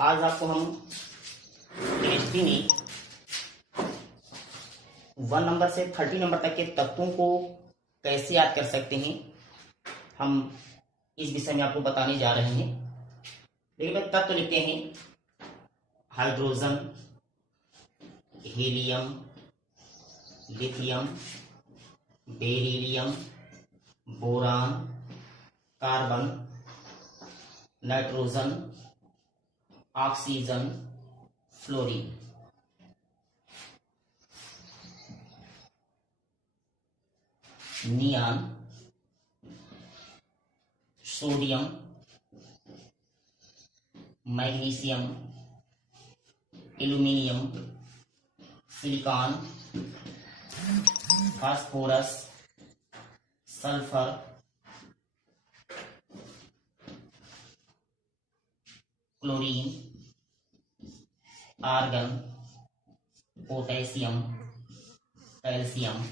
आज आपको हम केमिस्ट्री में 1 नंबर से 30 नंबर तक के तत्वों को कैसे याद कर सकते हैं, हम इस विषय में आपको बताने जा रहे हैं। देखिए भाई, तत्व लिखते हैं hydrogen, helium, lithium, beryllium, boron, carbon, nitrogen, oxygen, fluorine. Neon, sodium, magnesium, aluminium, silicon, phosphorus, sulphur, chlorine, argon, potassium, calcium,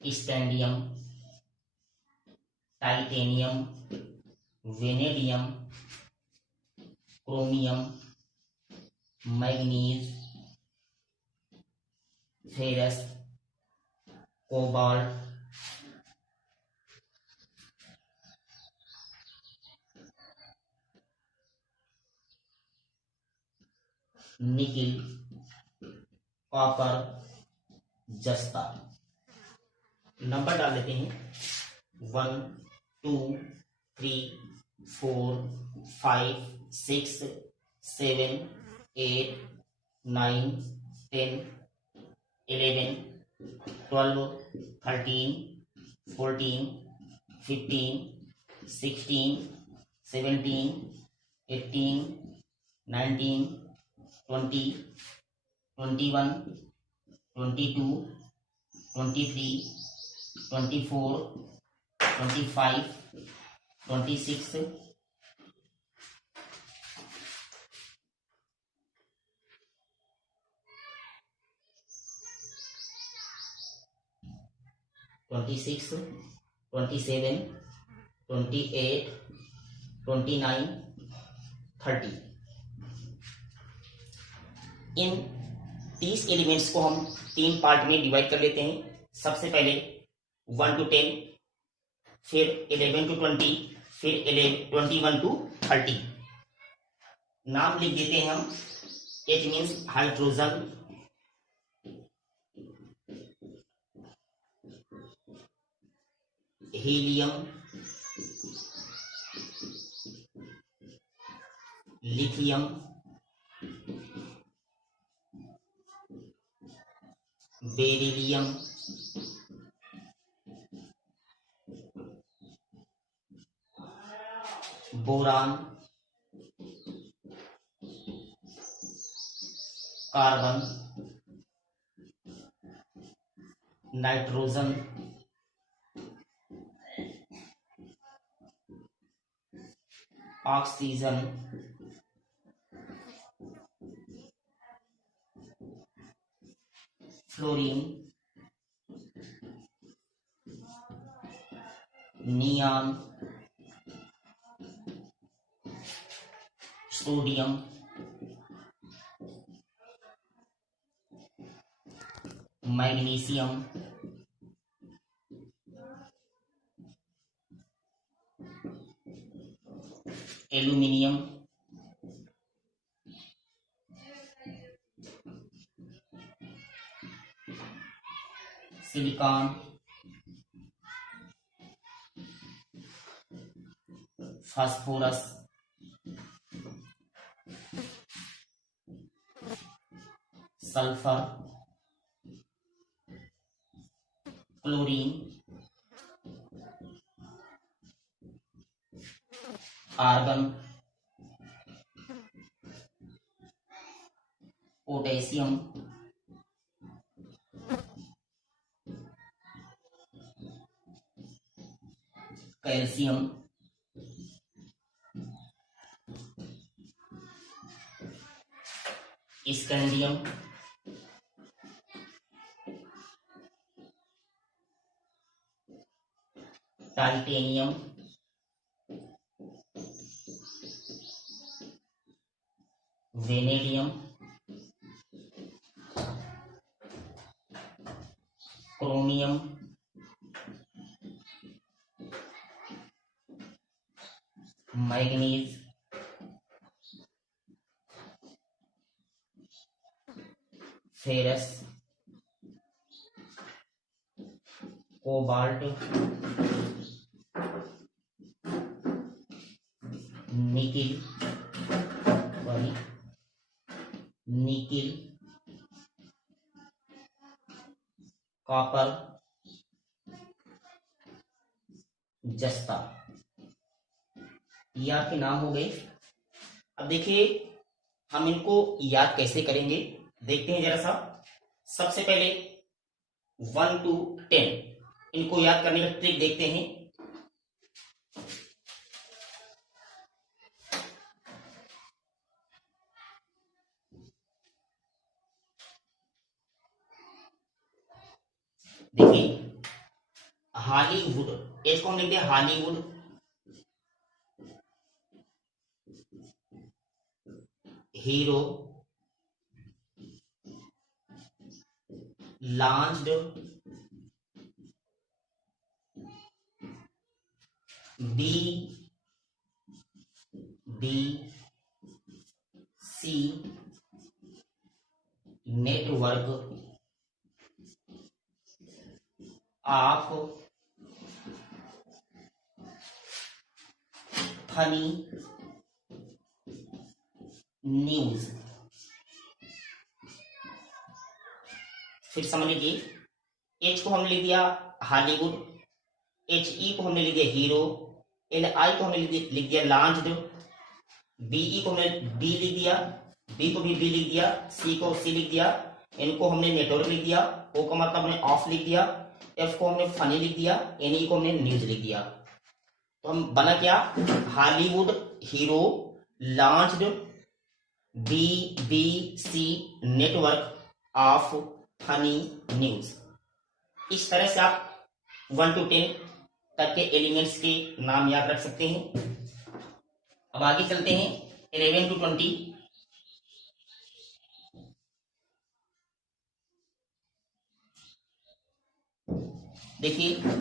scandium, titanium, vanadium, chromium, manganese, ferrous, cobalt, nickel, copper, जस्ता। नंबर डाल देते हैं 1 2 3 4 5 6 7 8 9 10 11 12 13 14 15 16 17 18 19 20 21 22 23 24 25 26 26 27 28 29 30। इन 30 एलिमेंट्स को हम 3 part में divide कर लेते हैं। सबसे पहले 1 to 10, फिर 11 to 20, फिर 21 to 30। नाम लिख देते हैं हम। H means hydrogen, helium, lithium, beryllium, boron, carbon, nitrogen, oxygen, fluorine, neon, sodium, magnesium, aluminium, silicon, phosphorus, sulphur, chlorine, argon, potassium, calcium, scandium, titanium, vanadium, chromium, manganese, ferrous, cobalt, nickel, nickel, copper, जस्ता, ये आपके नाम हो गए। अब देखिए हम इनको याद कैसे करेंगे, देखते हैं जरा सा। सबसे पहले 1 to 10 इनको याद करने का ट्रिक देखते हैं। देखिए हॉलीवुड, एच को हम लिख दिया Hollywood, hero, launched, B B C, network of funny news. फिर समझ लीजिए एच को हमने लिख दिया हॉलीवुड, एच ई को हमने लिख दिया हीरो, एल आई को हमने लिख दिया लॉन्च्ड, बीई को हमने बी लिख दिया, बी को भी बी लिख दिया, सी को सी लिख दिया, एन को हमने नेटवर्क लिख दिया, ओ का मतलब हमने ऑफ लिख दिया, एफ को हमने फनी लिख दिया, एन ई को हमने न्यूज लिख दिया। तो हम बना क्या, Hollywood, hero, launched, B B C, network of funny news. इस तरह से आप 1 to 10 तक के एलिमेंट्स के नाम याद रख सकते हैं। अब आगे चलते हैं 11 to 20। देखिए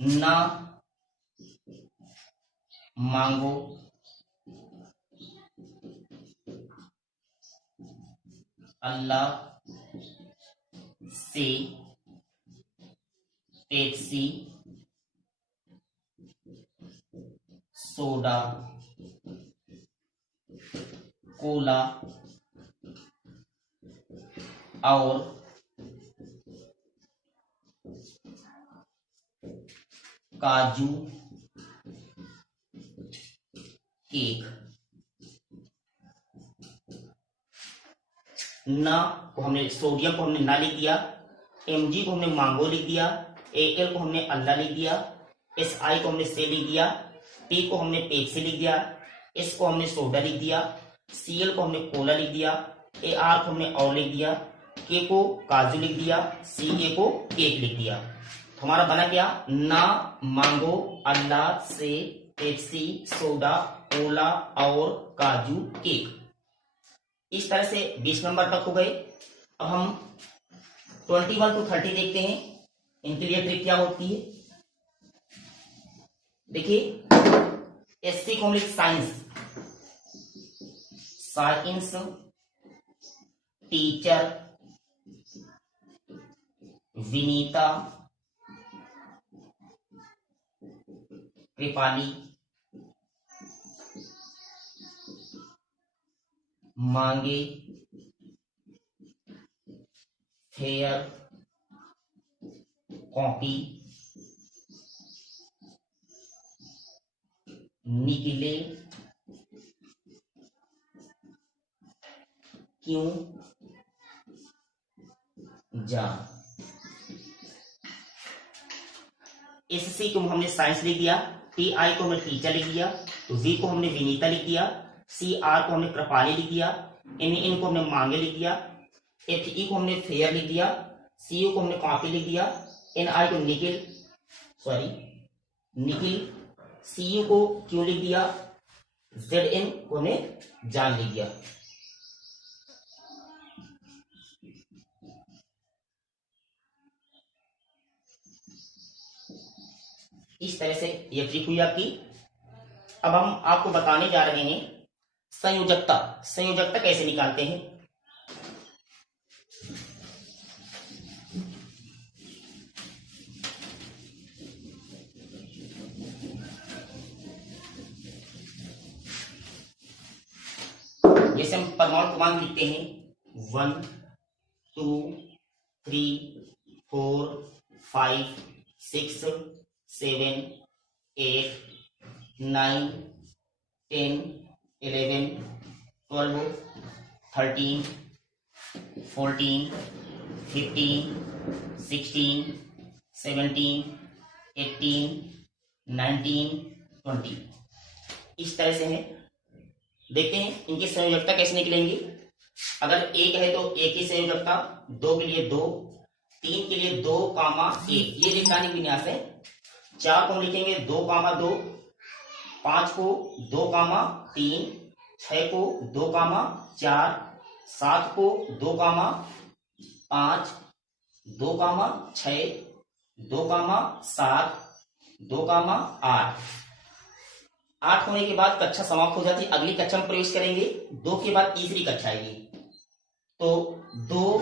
ना मांगो, अल्लाह से, पेप्सी, सोडा, कोला और काजू केक। ना को हमने सोडियम को हमने ना लिख दिया, एमजी को हमने मांगो लिख दिया, एल को हमने अल्लाह लिख दिया, एस आई को हमने से लिख दिया, पी को हमने पेप्सी लिख दिया, एस को हमने सोडा लिख दिया, सी एल को हमने कोला लिख दिया, ए आर को हमने और लिख दिया, के को काजू लिख दिया, सी ए को केक लिख दिया। तो हमारा बना क्या, ना मांगो, अल्लाह से, पेप्सी, सोडा, कोला और काजू केक। इस तरह से 20 नंबर तक हो गए। अब हम 21 to 30 देखते हैं, इनके लिए ट्रिक क्या होती है। देखिए एससी को हम लिख science, science, teacher, Vinita, Kripali, मांगे, फेयर, कॉपी, निकले, क्यों, जा। एससी को हमने साइंस लिख दिया, टी आई को हमने टीचर लिख दिया, वी को हमने विनीता लिख दिया, सी आर को हमने कृपाली लिख दिया, एन को हमने मांगे लिख दिया, एफ ई को हमने फेयर लिख दिया, सी यू को हमने कॉपी लिख दिया, एन आई को निकिल, सी यू को क्यों लिख दिया, Zn को हमने जान लिया। इस तरह से यह ट्रिक हुई आपकी। अब हम आपको बताने जा रहे हैं संयोजकता। संयोजकता कैसे निकालते हैं। जैसे हम परमाणु क्रमांक लिखते हैं 1 2 3 4 5 6 7 8 9 10 11 12 13 14 15 16 17 18 19 20 इस तरह से है। देखते हैं इनकी संयोजकता कैसे निकलेंगी। अगर एक है तो एक ही संयोजकता, दो के लिए दो, तीन के लिए 2, 1 ये इलेक्ट्रॉनिक विन्यास है। 4 को हम लिखेंगे 2, 2, 5 को 2, 3, 6 को 2, 4, 7 को 2, 5, 2, 6, 2, 7, 2, 8। 8 होने के बाद कक्षा समाप्त हो जाती है। अगली कक्षा में प्रवेश करेंगे। 2 के बाद तीसरी कक्षा आएगी, तो 2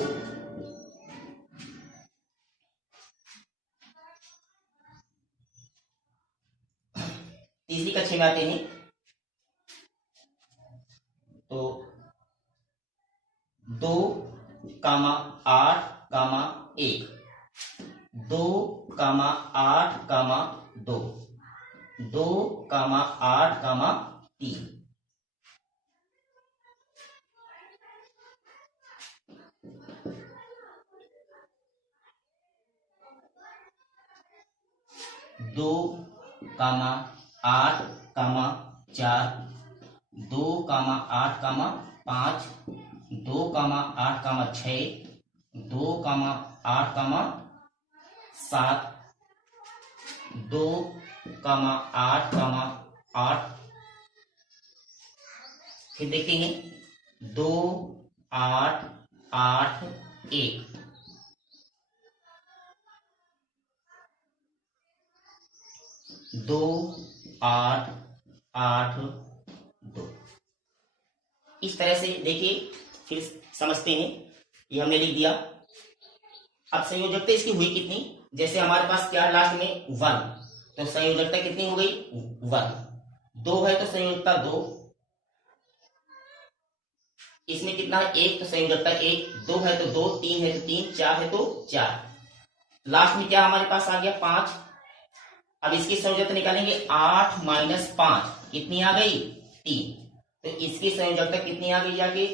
तीसरी कक्षा में आते हैं, तो 2, 8, 1, 2, 8, 2, 2, 8, 3। दो, 8, 4, 2, 8, 5, 2, 8, 6, 2, 8, 7, 2, 8, 8। फिर देखते हैं 2, 8, 8, 1, 2, 8, 8, 2। इस तरह से देखिए, फिर समझते हैं। ये हमने लिख दिया। अब संयोजकता इसकी हुई कितनी। जैसे हमारे पास क्या लास्ट में 1, तो संयोजकता कितनी हो गई 1। 2 है तो संयोजकता 2। इसमें कितना है 1, तो संयोजकता 1। 2 है तो 2, 3 है तो 3, 4 है तो 4। लास्ट में क्या हमारे पास आ गया 5। अब इसकी संयोजकता निकालेंगे 8 - 5 कितनी आ गई 3। तो इसकी संयोजकता कितनी आ गई आगे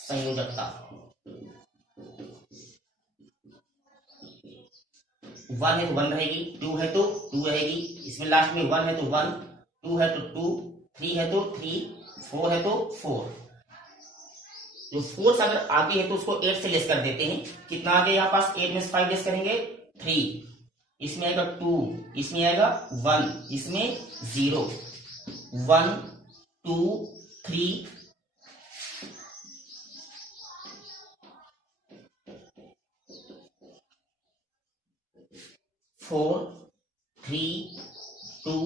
संयोजकता 1 है तो 1 रहेगी, 2 है तो 2 रहेगी। इसमें लास्ट में 1 है तो 1, 2 है तो 2, 3 है तो 3, 4 है तो 4। जो 4 अगर आगे है तो उसको 8 से लेस कर देते हैं। कितना आगे यहाँ पास 8 में से 5 लेस करेंगे 3। इसमें आएगा 2, इसमें आएगा 1, इसमें 0। 1 2 3 4 3 2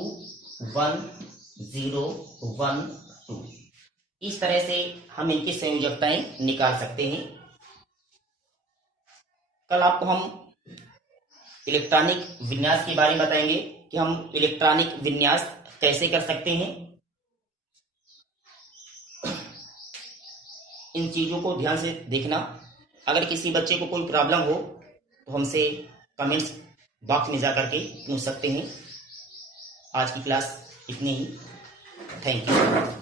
1 0 1 2। इस तरह से हम इनकी संयोजकताएं निकाल सकते हैं। कल आपको हम इलेक्ट्रॉनिक विन्यास के बारे में बताएंगे कि हम इलेक्ट्रॉनिक विन्यास कैसे कर सकते हैं। इन चीजों को ध्यान से देखना। अगर किसी बच्चे को कोई प्रॉब्लम हो तो हमसे कमेंट्स बॉक्स में जाकर के पूछ सकते हैं। आज की क्लास इतनी ही। Thank you.